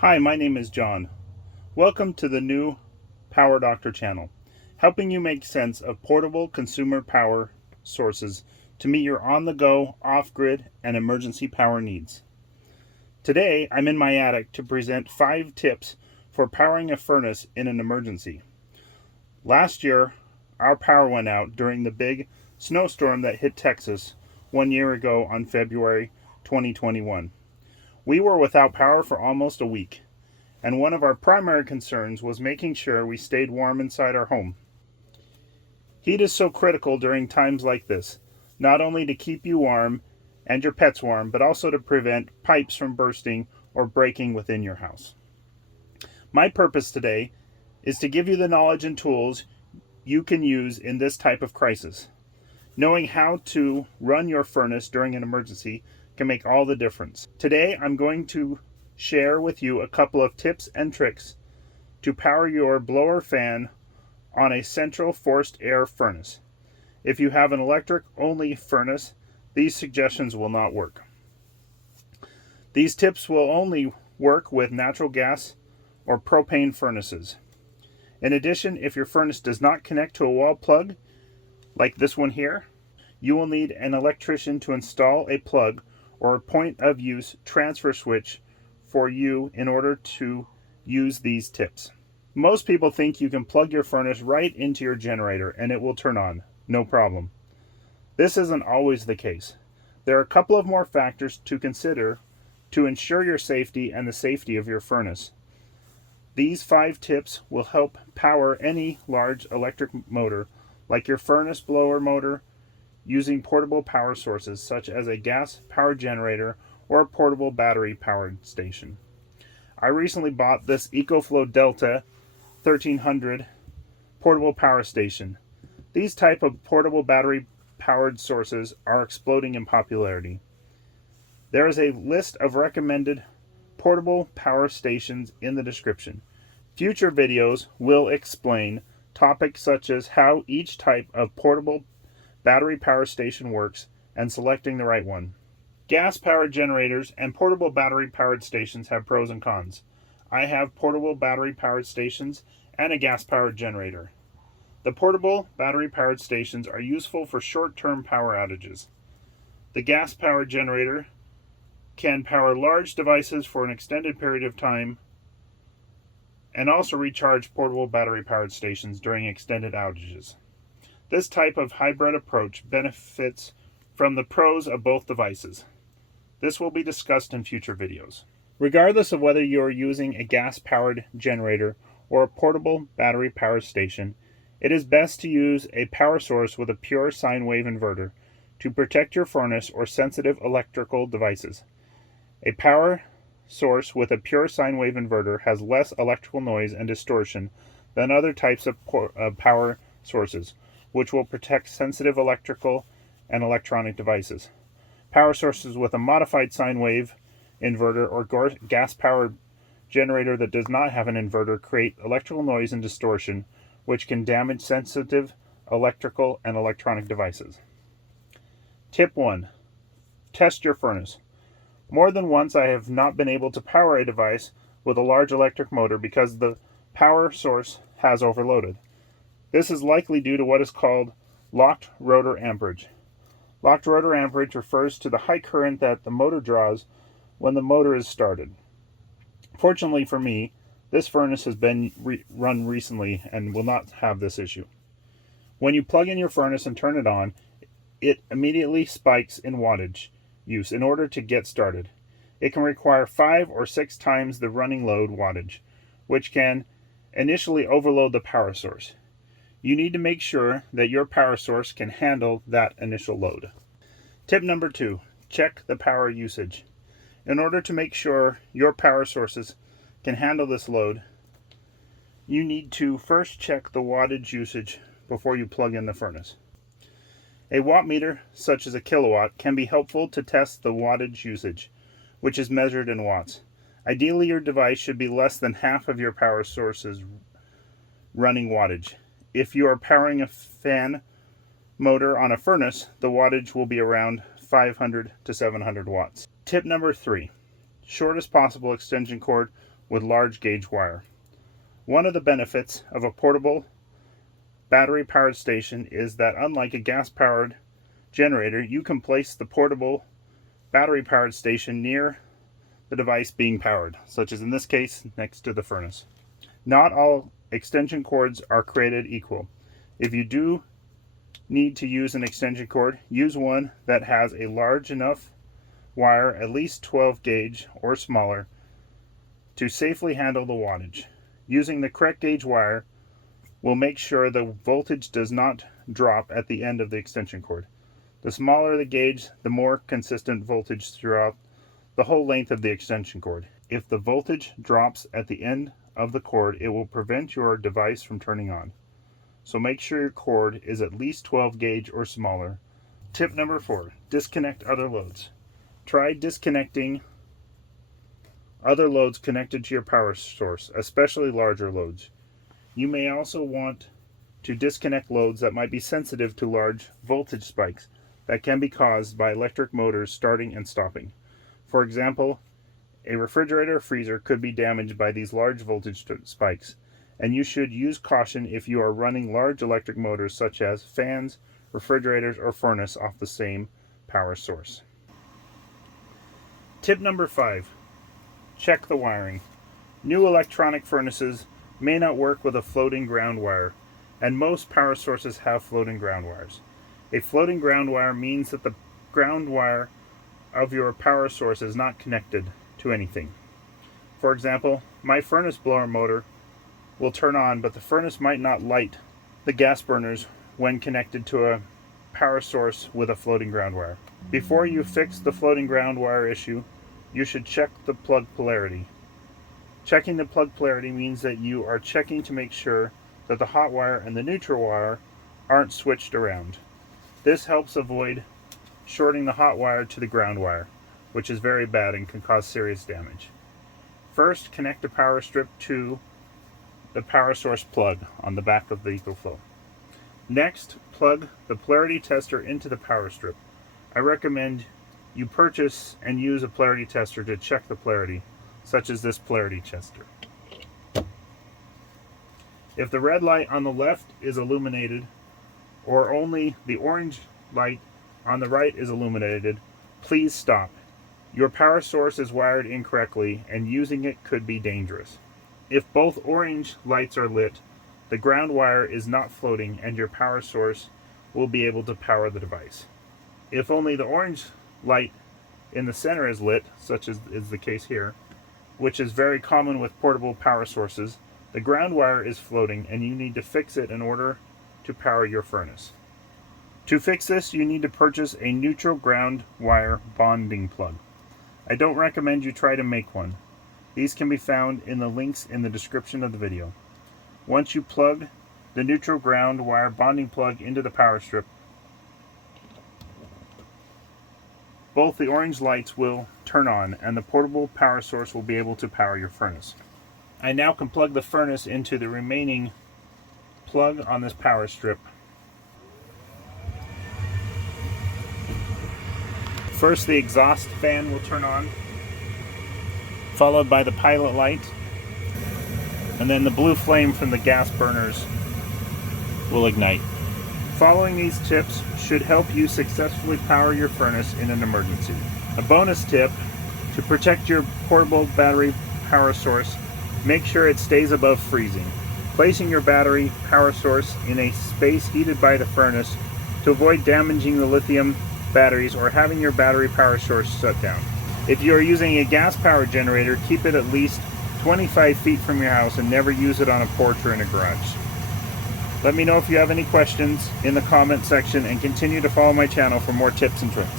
Hi, my name is John. Welcome to the new Power Doctor channel, helping you make sense of portable consumer power sources to meet your on-the-go, off-grid, and emergency power needs. Today, I'm in my attic to present 5 tips for powering a furnace in an emergency. Last year, our power went out during the big snowstorm that hit Texas 1 year ago on February 2021. We were without power for almost a week, and one of our primary concerns was making sure we stayed warm inside our home. Heat is so critical during times like this, not only to keep you warm and your pets warm, but also to prevent pipes from bursting or breaking within your house. My purpose today is to give you the knowledge and tools you can use in this type of crisis. Knowing how to run your furnace during an emergency can make all the difference. Today, I'm going to share with you a couple of tips and tricks to power your blower fan on a central forced air furnace. If you have an electric-only furnace, these suggestions will not work. These tips will only work with natural gas or propane furnaces. In addition, if your furnace does not connect to a wall plug, like this one here, you will need an electrician to install a plug or a point-of-use transfer switch for you in order to use these tips. Most people think you can plug your furnace right into your generator and it will turn on, no problem. This isn't always the case. There are a couple of more factors to consider to ensure your safety and the safety of your furnace. These 5 tips will help power any large electric motor, like your furnace blower motor, using portable power sources such as a gas power generator or a portable battery powered station. I recently bought this Ecoflow Delta 1300 portable power station. These type of portable battery powered sources are exploding in popularity. There is a list of recommended portable power stations in the description. Future videos will explain topics such as how each type of portable battery power station works and selecting the right one. Gas powered generators and portable battery powered stations have pros and cons. I have portable battery powered stations and a gas powered generator. The portable battery powered stations are useful for short-term power outages. The gas powered generator can power large devices for an extended period of time and also recharge portable battery powered stations during extended outages. This type of hybrid approach benefits from the pros of both devices. This will be discussed in future videos. Regardless of whether you are using a gas-powered generator or a portable battery power station, it is best to use a power source with a pure sine wave inverter to protect your furnace or sensitive electrical devices. A power source with a pure sine wave inverter has less electrical noise and distortion than other types of power sources, which will protect sensitive electrical and electronic devices. Power sources with a modified sine wave inverter or gas-powered generator that does not have an inverter create electrical noise and distortion, which can damage sensitive electrical and electronic devices. Tip 1. Test your furnace. More than once I have not been able to power a device with a large electric motor because the power source has overloaded. This is likely due to what is called locked rotor amperage. Locked rotor amperage refers to the high current that the motor draws when the motor is started. Fortunately for me, this furnace has been run recently and will not have this issue. When you plug in your furnace and turn it on, it immediately spikes in wattage use in order to get started. It can require 5 or 6 times the running load wattage, which can initially overload the power source. You need to make sure that your power source can handle that initial load. Tip number 2, check the power usage. In order to make sure your power sources can handle this load, you need to first check the wattage usage before you plug in the furnace. A watt meter, such as a kilowatt, can be helpful to test the wattage usage, which is measured in watts. Ideally, your device should be less than half of your power source's running wattage. If you are powering a fan motor on a furnace, the wattage will be around 500 to 700 watts. Tip number 3. Shortest possible extension cord with large gauge wire. One of the benefits of a portable battery-powered station is that unlike a gas-powered generator, you can place the portable battery-powered station near the device being powered, such as in this case next to the furnace. Not all extension cords are created equal. If you do need to use an extension cord, use one that has a large enough wire, at least 12 gauge or smaller, to safely handle the wattage. Using the correct gauge wire will make sure the voltage does not drop at the end of the extension cord. The smaller the gauge, the more consistent voltage throughout the whole length of the extension cord. If the voltage drops at the end of the cord, it will prevent your device from turning on. So make sure your cord is at least 12 gauge or smaller. Tip number 4, disconnect other loads. Try disconnecting other loads connected to your power source, especially larger loads. You may also want to disconnect loads that might be sensitive to large voltage spikes that can be caused by electric motors starting and stopping. For example, a refrigerator or freezer could be damaged by these large voltage spikes, and you should use caution if you are running large electric motors such as fans, refrigerators, or furnace off the same power source. Tip number 5, check the wiring. New electronic furnaces may not work with a floating ground wire, and most power sources have floating ground wires. A floating ground wire means that the ground wire of your power source is not connected to anything. For example, my furnace blower motor will turn on, but the furnace might not light the gas burners when connected to a power source with a floating ground wire. Before you fix the floating ground wire issue, you should check the plug polarity. Checking the plug polarity means that you are checking to make sure that the hot wire and the neutral wire aren't switched around. This helps avoid shorting the hot wire to the ground wire, which is very bad and can cause serious damage. First, connect the power strip to the power source plug on the back of the Ecoflow. Next, plug the polarity tester into the power strip. I recommend you purchase and use a polarity tester to check the polarity, such as this polarity tester. If the red light on the left is illuminated, or only the orange light on the right is illuminated, please stop. Your power source is wired incorrectly, and using it could be dangerous. If both orange lights are lit, the ground wire is not floating and your power source will be able to power the device. If only the orange light in the center is lit, such as is the case here, which is very common with portable power sources, the ground wire is floating and you need to fix it in order to power your furnace. To fix this, you need to purchase a neutral ground wire bonding plug. I don't recommend you try to make one. These can be found in the links in the description of the video. Once you plug the neutral ground wire bonding plug into the power strip, both the orange lights will turn on and the portable power source will be able to power your furnace. I now can plug the furnace into the remaining plug on this power strip. First, the exhaust fan will turn on, followed by the pilot light, and then the blue flame from the gas burners will ignite. Following these tips should help you successfully power your furnace in an emergency. A bonus tip: to protect your portable battery power source, make sure it stays above freezing. Placing your battery power source in a space heated by the furnace to avoid damaging the lithium batteries or having your battery power source shut down. If you are using a gas powered generator, keep it at least 25 feet from your house and never use it on a porch or in a garage. Let me know if you have any questions in the comment section and continue to follow my channel for more tips and tricks.